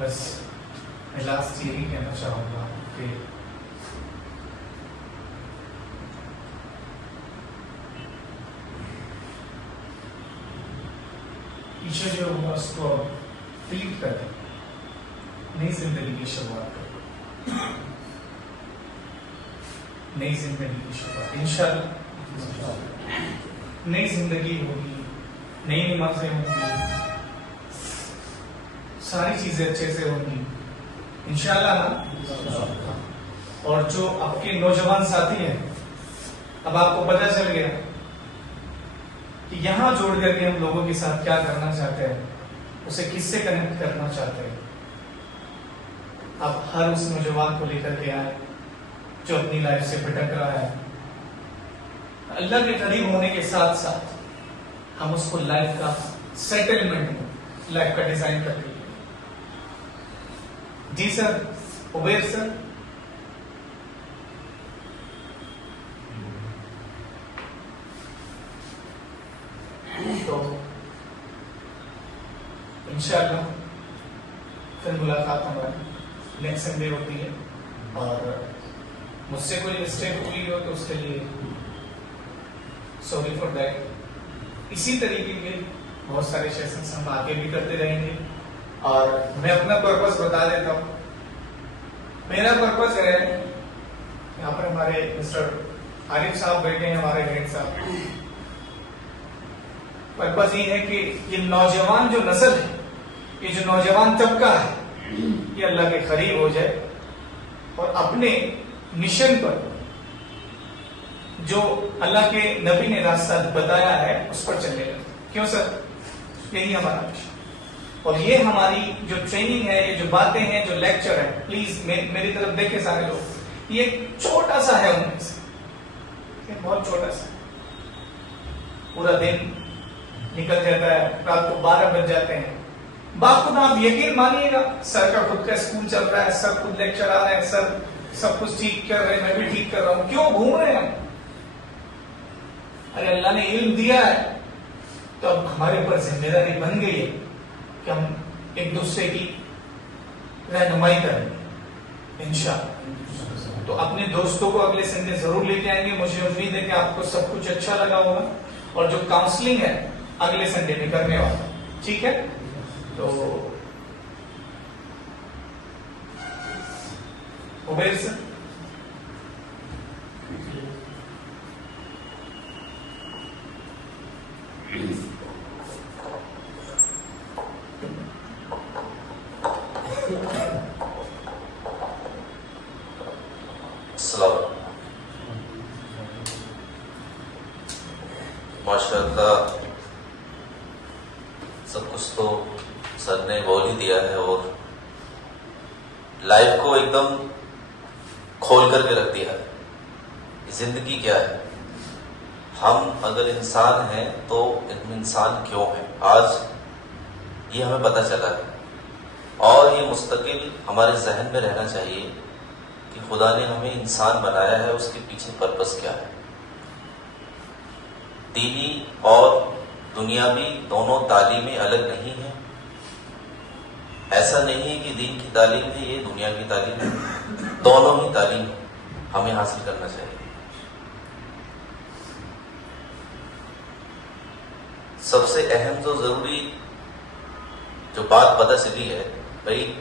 بس میں لاسٹ یہی کہنا چاہوں گا کہ پیچھے جو ہوا اس کو ڈیلیٹ کر دیں، نئی زندگی کی شروعات کریں، نئی زندگی کی شروعات انشاءاللہ نئی زندگی ہوگی، نئی نمازیں ہوں گی، ساری چیزیں اچھے سے ہوں گی انشاءاللہ نا۔ اور جو آپ کے نوجوان ساتھی ہیں، اب آپ کو پتہ چل گیا کہ یہاں جوڑ کر کے ہم لوگوں کے ساتھ کیا کرنا چاہتے ہیں، اسے کس سے کنیکٹ کرنا چاہتے ہیں۔ اب ہر اس نوجوان کو لے کر کے آئے جو اپنی لائف سے بھٹک رہا ہے، اللہ کے قریب ہونے کے ساتھ ساتھ ہم اس کو لائف کا سیٹلمنٹ میں لائف کا ڈیزائن کر کے۔ جی سر، عبیر سر۔ تو انشاءاللہ پھر ملاقات ہماری نیکسٹ سنڈے ہوتی ہے، اور مجھ سے کوئی مسٹیک ہوئی ہو تو اس کے لیے سوری فار دیٹ۔ اسی طریقے کے بہت سارے سیشنز ہم آگے بھی کرتے رہیں گے، اور میں اپنا پرپس بتا دیتا ہوں۔ میرا پرپس ہے، یہاں پر ہمارے مسٹر عارف صاحب بیٹھے ہیں، ہمارے ہیڈ صاحب۔ پرپس یہ ہے کہ یہ نوجوان جو نسل ہے، یہ جو نوجوان طبقہ ہے، یہ اللہ کے قریب ہو جائے اور اپنے مشن پر جو اللہ کے نبی نے راستہ بتایا ہے اس پر چلے گا۔ کیوں سر؟ یہی ہمارا مشن۔ اور یہ ہماری جو ٹریننگ ہے، یہ جو باتیں ہیں، جو لیکچر ہے، پلیز میری طرف دیکھیں سارے لوگ، یہ چھوٹا سا ہے ان میں سے، یہ بہت چھوٹا سا۔ پورا دن نکل جاتا ہے، رات کو 12 بج جاتے ہیں، باخود آپ یقین مانیے گا، سر کا خود کا اسکول چل رہا ہے، سر خود لیکچر آ رہے ہیں، سر سب کچھ ٹھیک کر رہے ہیں، میں بھی ٹھیک کر رہا ہوں، کیوں گھوم رہے ہیں؟ ارے اللہ نے علم دیا ہے تو اب ہمارے اوپر ذمہ داری بن گئی ہے کہ ہم ایک دوسرے کی رہنمائی کریں انشاءاللہ۔ تو اپنے دوستوں کو اگلے سنڈے ضرور لے کے آئیں گے، مجھے امید ہے کہ آپ کو سب کچھ اچھا لگا ہوگا، اور جو کاؤنسلنگ ہے اگلے سنڈے میں کرنے والا، ٹھیک ہے؟ تو عبیر سر۔ ماشاء اللہ سب کچھ تو سر نے بول ہی دیا ہے، اور لائف کو ایک دم کھول کر کے رکھ دیا ہے۔ زندگی کیا ہے؟ ہم اگر انسان ہیں تو انسان کیوں ہیں؟ آج یہ ہمیں پتہ چلا ہے، اور یہ مستقل ہمارے ذہن میں رہنا چاہیے کہ خدا نے ہمیں انسان بنایا ہے، اس کے پیچھے پرپس کیا ہے۔ دینی اور دنیاوی دونوں تعلیمیں الگ نہیں ہیں۔ ایسا نہیں ہے کہ دین کی تعلیم ہے، یہ دنیا کی تعلیم ہے، دونوں ہی تعلیم ہمیں حاصل کرنا چاہیے۔ سب سے اہم تو ضروری جو بات پتہ چلی ہے، بھائی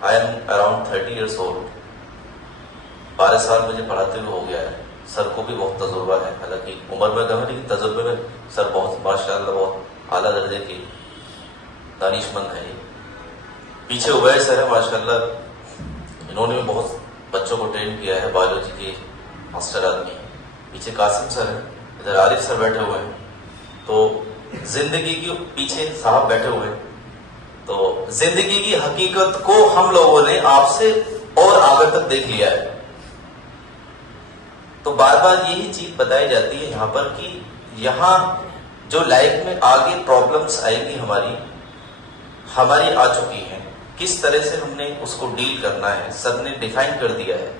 I am around 30 years old, 12 سال مجھے پڑھاتے ہوئے ہو گیا ہے۔ سر کو بھی بہت تجربہ ہے، حالانکہ عمر میں کم ہے لیکن تجربے میں سر بہت ماشاء اللہ بہت اعلیٰ درجے کی دانش مند ہے۔ پیچھے عبیر سر ہے ماشاء اللہ، انہوں نے بھی بہت بچوں کو ٹرین کیا ہے، بایولوجی کے ماسٹر آدمی ہیں۔ پیچھے قاسم سر ہیں، ادھر عارف سر بیٹھے ہوئے ہیں۔ تو زندگی کے پیچھے صاحب بیٹھے ہوئے ہیں، تو زندگی کی حقیقت کو ہم لوگوں نے آپ سے اور آگے تک دیکھ لیا ہے۔ تو بار بار یہی چیز بتائی جاتی ہے یہاں پر کہ یہاں جو لائف میں آگے پرابلمس آئیں گی ہماری آ چکی ہیں، کس طرح سے ہم نے اس کو ڈیل کرنا ہے، سب نے ڈیفائن کر دیا ہے۔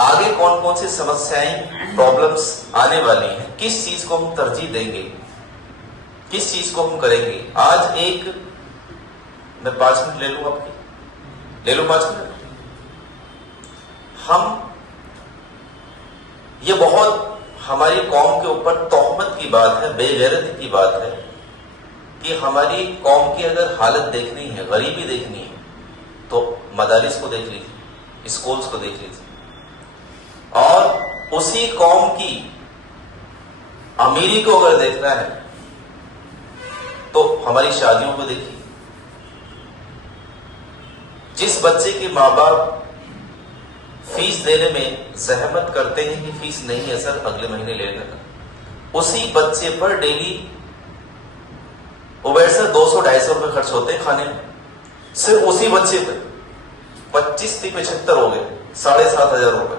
آگے کون کون سی سمسیایں پرابلمس آنے والی ہیں، کس چیز کو ہم ترجیح دیں گے، کس چیز کو ہم کریں گے۔ آج ایک میں 5 منٹ لے لوں آپ کی، لے لوں 5 منٹ. ہم یہ بہت ہماری قوم کے اوپر تہمت کی بات ہے، بے غیرتی کی بات ہے کہ ہماری قوم کی اگر حالت دیکھنی ہے، غریبی دیکھنی ہے، تو مدارس کو دیکھ لیجیے، اسکولز کو دیکھ لیجیے، اور اسی قوم کی امیری کو اگر دیکھنا ہے تو ہماری شادیوں کو دیکھیے. جس بچے کے ماں باپ فیس دینے میں زحمت کرتے ہیں کہ فیس نہیں ہے سر اگلے مہینے لے لینا، اسی بچے پر ڈیلی اوبیر سر 200-250 روپے خرچ ہوتے ہیں کھانے میں، صرف اسی بچے پہ 25-75 ہو گئے، 7,500 روپے،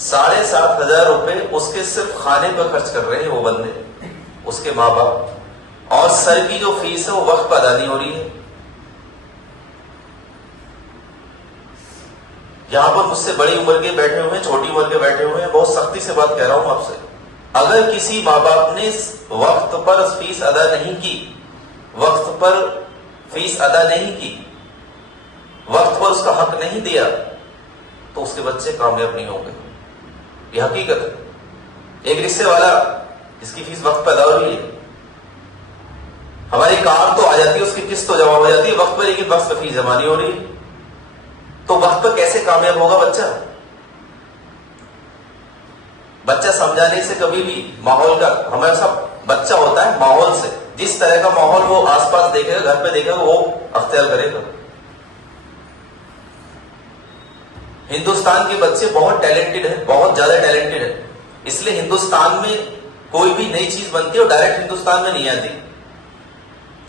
7,500 روپے اس کے صرف کھانے پہ خرچ کر رہے ہیں وہ بندے، اس کے ماں باپ. اور سر کی جو فیس ہے وہ وقت پہ ادا نہیں ہو رہی ہے. یہاں پر مجھ سے بڑی عمر کے بیٹھے ہوئے ہیں، چھوٹی عمر کے بیٹھے ہوئے ہیں، بہت سختی سے بات کہہ رہا ہوں آپ سے. اگر کسی ماں باپ نے وقت پر فیس ادا نہیں کی، وقت پر فیس ادا نہیں کی، وقت پر اس کا حق نہیں دیا، تو اس کے بچے کامیاب نہیں ہوں گے. یہ حقیقت ہے. ایک رکشے والا جس کی فیس وقت پہ ادا ہو رہی ہے، ہماری کار تو آ جاتی ہے، اس کی قسط تو جمع ہو جاتی ہے وقت پہ، لیکن وقت پہ فیس جمع نہیں ہو رہی ہے، تو وقت پہ کیسے کامیاب ہوگا بچہ؟ بچہ سمجھانے سے کبھی بھی ماحول کا، ہمارا سب بچہ ہوتا ہے ماحول سے، جس طرح کا ماحول وہ آس پاس دیکھے گا، گھر پہ دیکھے گا، وہ اختیار کرے گا. ہندوستان کے بچے بہت ٹیلنٹڈ ہیں، بہت زیادہ ٹیلنٹڈ ہیں، اس لیے ہندوستان میں کوئی بھی نئی چیز بنتی ہے اور ڈائریکٹ ہندوستان میں نہیں آتی.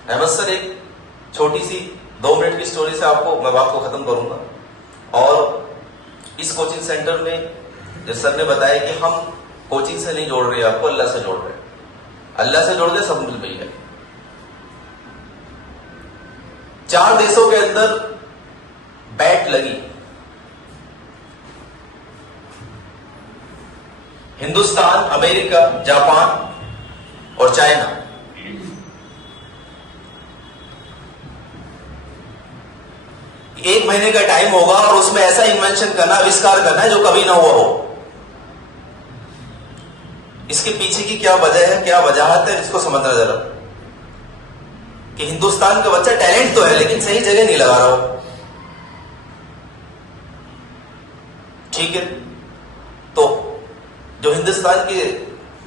احمد سر ایک چھوٹی سی 2 منٹ کی سٹوری سے آپ کو میں بات کو ختم کروں گا. اور اس کوچنگ سینٹر میں جس سر نے بتایا کہ ہم کوچنگ سے نہیں جوڑ رہے آپ کو، اللہ سے جوڑ رہے ہیں، اللہ سے جوڑ دے سب مل جائے. 4 دیشوں کے اندر بیٹ لگی، ہندوستان، امریکہ، جاپان اور چائنا. ایک مہینے کا ٹائم ہوگا اور اس میں ایسا انوینشن کرنا، آوشکار کرنا ہے جو کبھی نہ ہوا ہو. اس کے پیچھے کی کیا وجہ ہے، کیا وجاہت ہے، اس کو سمجھنا ذرا. کہ ہندوستان کا بچہ ٹیلنٹ تو ہے لیکن صحیح جگہ نہیں لگا رہا ہو. ٹھیک ہے، تو جو ہندوستان کے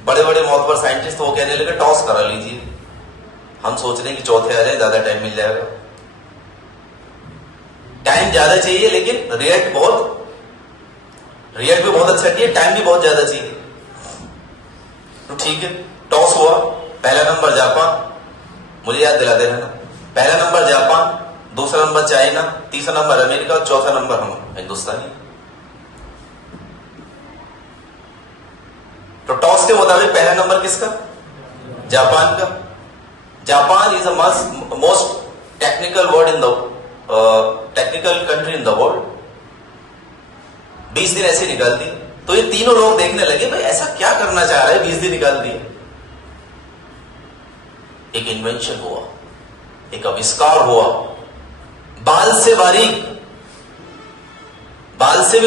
بڑے بڑے معتبر سائنٹسٹ وہ کہنے لگے ٹاس کرا لیجیے، ہم سوچ رہے ہیں کہ چوتھے آ جائے، زیادہ ٹائم مل جائے گا. ٹائم زیادہ چاہیے لیکن ریٹ بھی بہت اچھا چاہیے، ٹائم بھی بہت زیادہ چاہیے. تو ٹھیک ہے، ٹاس ہوا، پہلا نمبر جاپان، مجھے یاد دلا دے رہے نا، پہلا نمبر جاپان، دوسرا نمبر چائنا، تیسرا نمبر امریکہ، چوتھا نمبر ہم ہندوستانی. تو ٹاس کے مطابق پہلا نمبر کس کا؟ جاپان کا. Japan is a most technical country in the world. 20 دن ایسے نکال دی. تو یہ تینوں لوگ دیکھنے لگے بھائی ایسا کیا کرنا چاہ رہا ہے، 20 دن نکال دیے. ایک انوینشن ہوا، ایک آوشکار ہوا، بال سے باریک، بال سے بھی